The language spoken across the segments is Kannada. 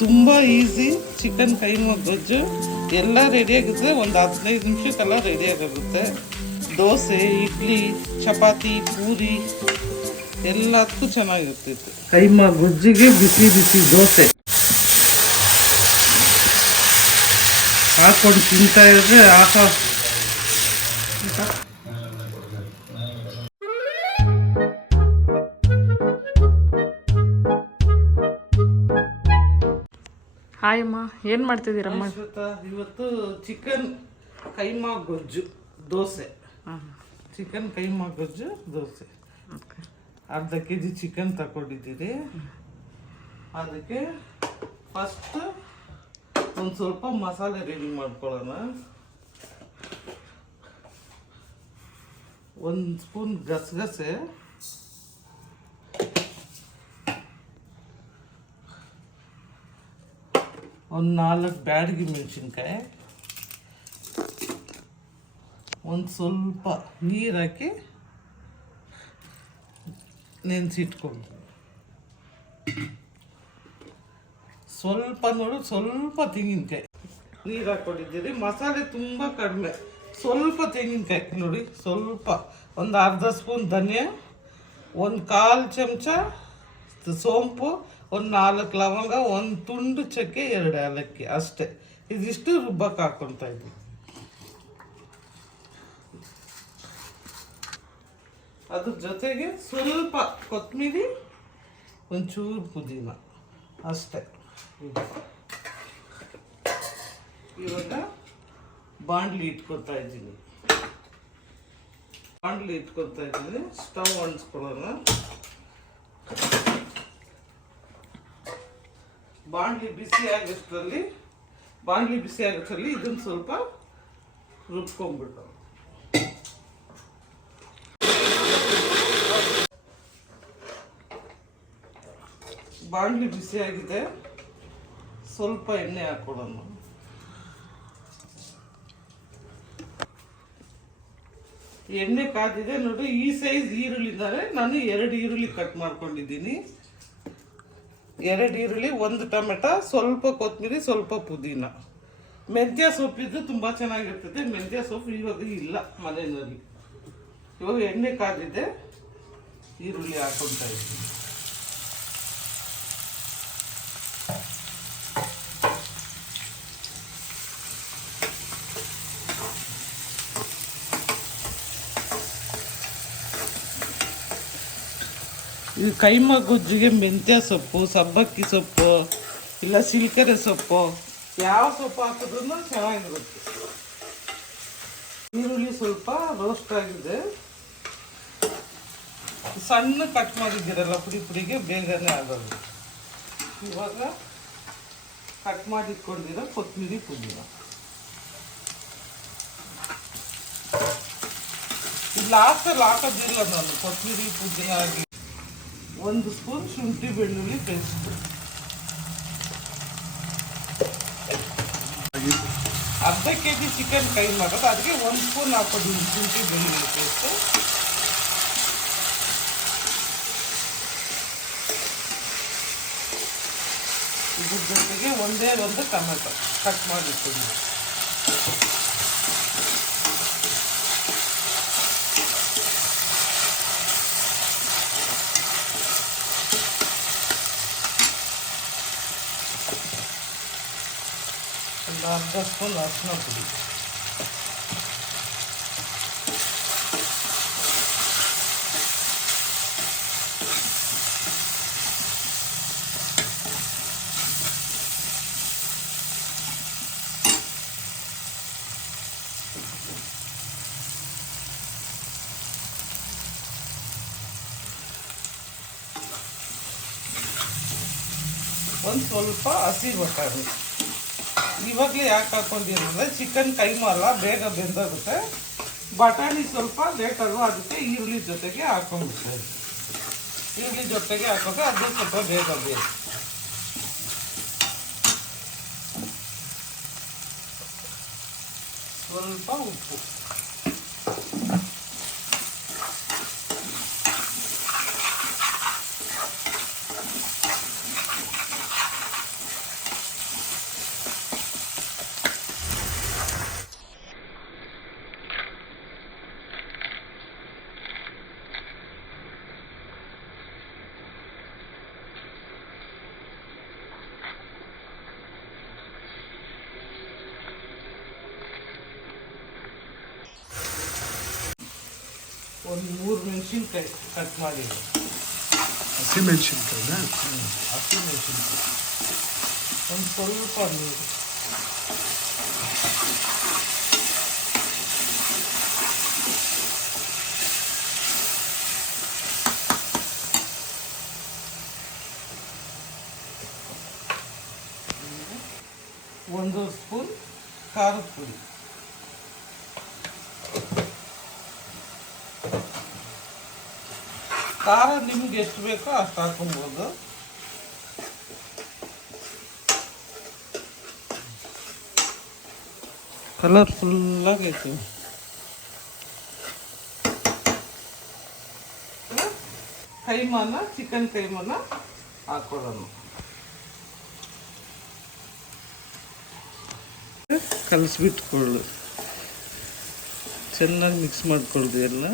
ತುಂಬ ಈಸಿ ಚಿಕನ್ ಕೈಮಾ ಗೊಜ್ಜು. ಎಲ್ಲ ರೆಡಿಯಾಗುತ್ತೆ, ಒಂದು 15 ನಿಮಿಷಕ್ಕೆಲ್ಲ ರೆಡಿಯಾಗುತ್ತೆ. ದೋಸೆ, ಇಡ್ಲಿ, ಚಪಾತಿ, ಪೂರಿ ಎಲ್ಲದಕ್ಕೂ ಚೆನ್ನಾಗಿರ್ತಿತ್ತು. ಕೈಮಾ ಗೊಜ್ಜಿಗೆ ಬಿಸಿ ಬಿಸಿ ದೋಸೆ ಹಾಕೊಂಡು ತಿಂತಾ ಇದ್ರೆ ಆಹಾ. ಹಾಯ್ ಅಮ್ಮ, ಏನು ಮಾಡ್ತಿದ್ದೀರಮ್ಮ? ಇವತ್ತು ಚಿಕನ್ ಕೈಮಾ ಗೊಜ್ಜು ದೋಸೆ. ಚಿಕನ್ ಕೈಮಾ ಗೊಜ್ಜು ದೋಸೆ. ಅರ್ಧ ಕೆ ಜಿ ಚಿಕನ್ ತಗೊಂಡಿದ್ದೀರಿ. ಅದಕ್ಕೆ ಫಸ್ಟ್ ಒಂದು ಸ್ವಲ್ಪ ಮಸಾಲೆ ರೆಡಿ ಮಾಡ್ಕೊಳ್ಳೋಣ. 1 ಸ್ಪೂನ್ ಗಸಗಸೆ, ಒಂದು 4 ಬ್ಯಾಡಗಿ ಮೆಣಸಿನ್ಕಾಯಿ, ಒಂದು ಸ್ವಲ್ಪ ನೀರು ಹಾಕಿ ನೆನೆಸಿಟ್ಕೊಂಡು, ಸ್ವಲ್ಪ ತೆಂಗಿನಕಾಯಿ ನೀರು ಹಾಕ್ಕೊಂಡಿದ್ದೀರಿ. ಮಸಾಲೆ ತುಂಬ ಕಡಿಮೆ, ಸ್ವಲ್ಪ ತೆಂಗಿನಕಾಯಿ ನೋಡಿ, ಸ್ವಲ್ಪ ಒಂದು ಅರ್ಧ ಸ್ಪೂನ್ ಧನಿಯಾ, ಒಂದು 1/4 ಚಮಚ ಸೋಂಪು, ಒಂದು 4 ಲವಂಗ, ಒಂದು ತುಂಡು ಚಕ್ಕೆ, 2 ಏಲಕ್ಕಿ ಅಷ್ಟೇ. ಇದಿಷ್ಟು ರುಬ್ಬಕ್ಕೆ ಹಾಕ್ಕೊತಾ ಇದ್ವಿ. ಅದ್ರ ಜೊತೆಗೆ ಸ್ವಲ್ಪ ಕೊತ್ತಂಬರಿ, ಒಂಚೂರು ಪುದೀನ ಅಷ್ಟೇ. ಇವಾಗ ಬಾಣಲಿ ಇಟ್ಕೊತಾ ಇದ್ದೀನಿ. ಸ್ಟವ್ ಅಂಟಿಸ್ಕೊಳ್ಳೋಣ. ಬಾಣಲಿ ಬಿಸಿ ಆಗೋಷ್ಟರಲ್ಲಿ ಇದನ್ನು ಸ್ವಲ್ಪ ರುಬ್ಕೊಂಡ್ಬಿಟ್ಟು. ಬಾಣಲಿ ಬಿಸಿ ಆಗಿದೆ, ಸ್ವಲ್ಪ ಎಣ್ಣೆ ಹಾಕೊಳ್ಳೋಣ. ಎಣ್ಣೆ ಕಾದಿದೆ ನೋಡಿ. ಈ ಸೈಜ್ ಈರುಳ್ಳಿ ಇದ್ದಾರೆ, ನಾನು 2 ಈರುಳ್ಳಿ ಕಟ್ ಮಾಡ್ಕೊಂಡಿದ್ದೀನಿ. 2 ಈರುಳ್ಳಿ, 1 ಟೊಮೆಟೊ, ಸ್ವಲ್ಪ ಕೊತ್ತಂಬರಿ, ಸ್ವಲ್ಪ ಪುದೀನ. ಮೆಂತ್ಯ ಸೊಪ್ಪಿದ್ದು ತುಂಬ ಚೆನ್ನಾಗಿರ್ತದೆ. ಮೆಂತ್ಯ ಸೊಪ್ಪು ಇವಾಗ ಇಲ್ಲ ಮನೆಯಲ್ಲಿ. ಇವಾಗ ಎಣ್ಣೆ ಕಾದಿದೆ, ಈರುಳ್ಳಿ ಹಾಕೊತಾ ಇದ್ದೀನಿ. ಈ ಕೈಮಾ ಗೊಜ್ಜಿಗೆ ಮೆಂತ್ಯ ಸೊಪ್ಪು, ಸಬ್ಬಕ್ಕಿ ಸೊಪ್ಪು, ಇಲ್ಲ ಸಿಲ್ಕರೆ ಸೊಪ್ಪು, ಯಾವ ಸೊಪ್ಪು ಹಾಕಿದ್ರೂ ಚೆನ್ನಾಗಿರುತ್ತೆ. ಈರುಳ್ಳಿ ಸ್ವಲ್ಪ ರೋಸ್ಟ್ ಆಗಿದೆ. ಸಣ್ಣ ಕಟ್ ಮಾಡಿದ್ದೀರಲ್ಲ ಪುಡಿಗೆ ಬೇಗನೆ ಆಗೋದು. ಇವಾಗ ಕಟ್ ಮಾಡಿ ಇಟ್ಕೊಂಡಿರೋ ಕೊತ್ತಂಬರಿ, ಪುದೀನ. ಲಾಸ್ಟಲ್ಲಿ ಹಾಕೋದಿಲ್ಲ ನಾನು ಕೊತ್ತಂಬರಿ ಪುದೀನ ಆಗಿ. 1 ಸ್ಪೂನ್ ಶುಂಠಿ ಬೆಳ್ಳುಳ್ಳಿ ಪೇಸ್ಟ್, ಅರ್ಧ ಕೆ ಜಿ ಚಿಕನ್ ಕೈ ಮಾಡೋದು, ಅದಕ್ಕೆ 1 ಸ್ಪೂನ್ ಹಾಕೋದು ಶುಂಠಿ ಬೆಳ್ಳುಳ್ಳಿ ಪೇಸ್ಟ್. ಇದ್ರ ಜೊತೆಗೆ ಒಂದೇ ಒಂದು ಟೊಮೆಟೊ ಕಟ್ ಮಾಡಿರ್ತೀನಿ. ಒಂದು ಅರ್ಧ ಸ್ಪೂನ್ ಅರಿಶಿನ ಪುಡಿ, ಒಂದು ಸ್ವಲ್ಪ ಹಸಿ ಬಟಾಣಿ. ಇವಾಗಲೇ ಯಾಕೆ ಹಾಕೊಂಡಿರೋದ್ರೆ ಚಿಕನ್ ಕೈಮಾ ಅಲ್ಲ, ಬೇಗ ಬೆಂದೋಗುತ್ತೆ. ಬಟಾಣಿ ಸ್ವಲ್ಪ ಲೇಟಾಗೋ, ಅದಕ್ಕೆ ಈರುಳ್ಳಿ ಜೊತೆಗೆ ಹಾಕೊಂಡ್ಬಿಡ್ತೇವೆ. ಈರುಳ್ಳಿ ಜೊತೆಗೆ ಹಾಕೋಕೆ ಅದು ಸ್ವಲ್ಪ ಬೇಗ ಬೇಕು. ಸ್ವಲ್ಪ ಉಪ್ಪು, ಮೆಣಸಿನ್ಕಾಯಿ ಕಟ್ ಮಾಡಿದ್ದು. ಹಸಿಮೆಣಸಿನ್ಕಾಯಿನ ಹಸಿಮೆಣಸಿನ್ಕಾಯಿ ಒಂದು ಸ್ವಲ್ಪ ನೀರು. ಒಂದು ಸ್ಪೂನ್ ಖಾರದ ಪುಡಿ. ಖಾರ ನಿಮ್ಗೆ ಎಷ್ಟು ಬೇಕೋ ಅಷ್ಟು ಹಾಕೊಬೋದು. ಕಲರ್ಫುಲ್ಲಾಗೈತೆ. ಕೈಮಾನ, ಚಿಕನ್ ಕೈಮಾನ ಹಾಕೊಳ್ಳೋಣ. ಕಲಿಸ್ಬಿಟ್ಕೊಳ್ಳು, ಚೆನ್ನಾಗಿ ಮಿಕ್ಸ್ ಮಾಡ್ಕೊಳ್ದು ಎಲ್ಲ.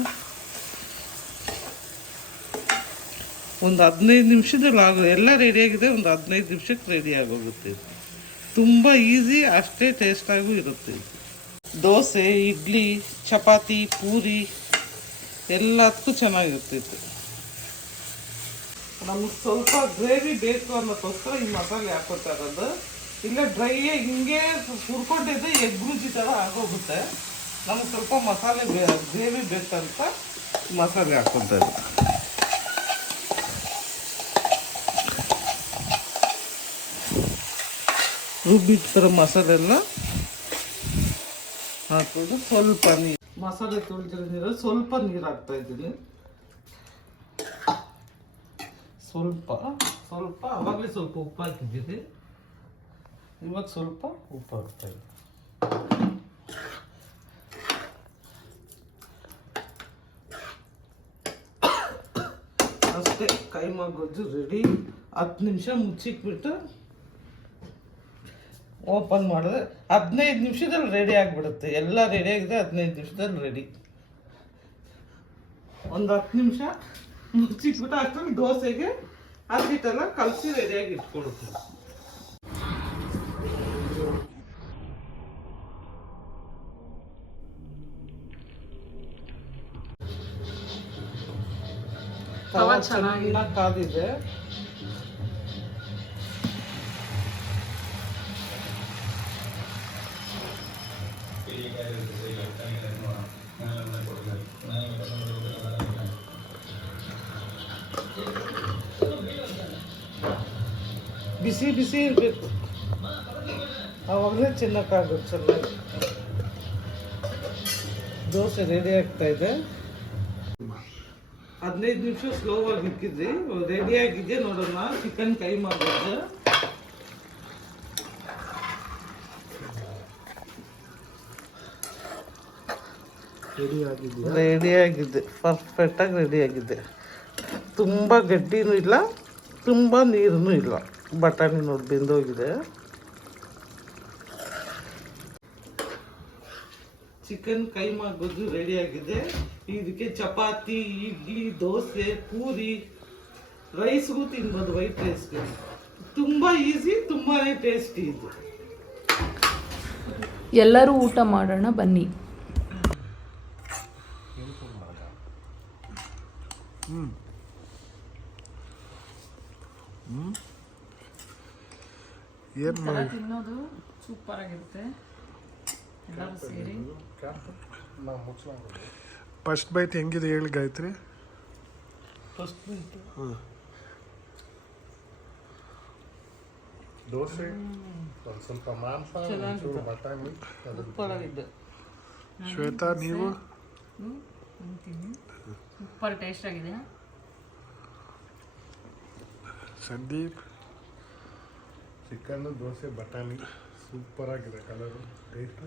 ಒಂದು 15 ನಿಮಿಷದಲ್ಲಿ ಎಲ್ಲ ರೆಡಿಯಾಗಿದೆ. ಒಂದು 15 ನಿಮಿಷಕ್ಕೆ ರೆಡಿ ಆಗೋಗುತ್ತೆ. ತುಂಬ ಈಸಿ, ಅಷ್ಟೇ ಟೇಸ್ಟಾಗೂ ಇರುತ್ತೆ. ದೋಸೆ, ಇಡ್ಲಿ, ಚಪಾತಿ, ಪೂರಿ ಎಲ್ಲದಕ್ಕೂ ಚೆನ್ನಾಗಿರ್ತೈತೆ. ನಮಗೆ ಸ್ವಲ್ಪ ಗ್ರೇವಿ ಬೇಕು ಅನ್ನೋಕ್ಕೋಸ್ಕರ ಈ ಮಸಾಲೆ ಹಾಕೋತಾ ಇರೋದು. ಇಲ್ಲ ಡ್ರೈ ಹಿಂಗೆ ಹುರ್ಕೊಂಡಿದ್ದು ಎಗ್ ಬುರ್ಜಿ ಥರ ಆಗೋಗುತ್ತೆ. ನಮಗೆ ಸ್ವಲ್ಪ ಮಸಾಲೆ ಗ್ರೇವಿ ಬೇಕಂತ ಮಸಾಲೆ ಹಾಕ್ಕೊತಾ ಇರೋದು. ರುಬ್ಬಿಟ್ಟಾರ ಮಸಾಲೆ ಎಲ್ಲ ಹಾಕೋದು. ಸ್ವಲ್ಪ ನೀರು, ಮಸಾಲೆ ತೊಳೆದಿರೋ ನೀರು ಸ್ವಲ್ಪ ನೀರು ಹಾಕ್ತಾ ಇದ್ದೀನಿ. ಸ್ವಲ್ಪ ಅವಾಗಲೇ ಸ್ವಲ್ಪ ಉಪ್ಪು ಹಾಕಿದ್ದೀನಿ. ಇವಾಗ ಸ್ವಲ್ಪ ಉಪ್ಪು ಹಾಕ್ತಾ ಇದ್ದೀನಿ. ಅಷ್ಟೇ, ಕೈಮಾ ಗೊಜ್ಜು ರೆಡಿ. 10 ನಿಮಿಷ ಮುಚ್ಚಿಟ್ಬಿಟ್ಟು ಓಪನ್ ಮಾಡಿದ್ರೆ 15 ನಿಮಿಷದಲ್ಲಿ ರೆಡಿ ಆಗಿಬಿಡುತ್ತೆ. ಎಲ್ಲ ರೆಡಿ ಆಗಿದೆ, 15 ನಿಮಿಷದಲ್ಲಿ ರೆಡಿ. ಒಂದು 10 ನಿಮಿಷ ಮುಚ್ಚಿಟ್ಬಿಟ್ಟು ಅಷ್ಟರಲ್ಲಿ ದೋಸೆಗೆ ಹಾಕಿಟ್ಟೆಲ್ಲ ಕಲಸಿ ರೆಡಿಯಾಗಿ ಇಟ್ಕೊಳುತ್ತೆ. ತವಾ ಚೆನ್ನಾಗಿ ಕಾದಿದೆ. ಬಿಸಿ ಬಿಸಿ ಇರಬೇಕು, ಆವಾಗಲೇ ಚೆನ್ನಾಗಾಗುತ್ತೆ. ಚೆನ್ನಾಗಿ ದೋಸೆ ರೆಡಿ ಆಗ್ತಾ ಇದೆ. 15 ನಿಮಿಷ ಸ್ಲೋವಾಗಿ ಇಕ್ಕಿದ್ವಿ, ರೆಡಿ ಆಗಿದೆ. ನೋಡೋಣ ಚಿಕನ್ ಕೈಮಾ ಗೊಜ್ಜು. ರೆಡಿಯಾಗಿದೆ, ಪರ್ಫೆಕ್ಟಾಗಿ ರೆಡಿಯಾಗಿದೆ. ತುಂಬ ಗಟ್ಟಿನೂ ಇಲ್ಲ, ತುಂಬ ನೀರೂ ಇಲ್ಲ. ಬಟಾಣಿ ನೋಡಿ ಬೆಂದೋಗಿದೆ. ಚಿಕನ್ ಕೈಮಾ ಗೊಜ್ಜು ರೆಡಿಯಾಗಿದೆ. ಇದಕ್ಕೆ ಚಪಾತಿ, ಇಡ್ಲಿ, ದೋಸೆ, ಪೂರಿ, ರೈಸ್ಗೂ ತಿನ್ಬೋದು. ವೈಟ್ ರೈಸ್ಗೆ ತುಂಬ ಈಸಿ, ತುಂಬಾ ಟೇಸ್ಟಿ ಇದು. ಎಲ್ಲರೂ ಊಟ ಮಾಡೋಣ ಬನ್ನಿ. ತಿನ್ನೋದು ಸೂಪರ್ ಆಗಿರುತ್ತೆ. ಎಲ್ಲರೂ ಸೇರಿ ಫಸ್ಟ್ ಬೈಟ್ ಹೆಂಗಿದೆ ಹೇಳಿ ಗಾಯತ್ರಿ? ದೋಸೆ ಒಂದು ಸ್ವಲ್ಪ ಮಾಂಸ, ಬಟಾಣಿ. ಶ್ವೇತಾ ನೀವು? ಸೂಪರ್ ಟೇಸ್ಟ್ ಆಗಿದೆ. ಸಂದೀಪ್? ಚಿಕನ್, ದೋಸೆ, ಬಟಾಣಿ ಸೂಪರ್ ಆಗಿದೆ. Colour taste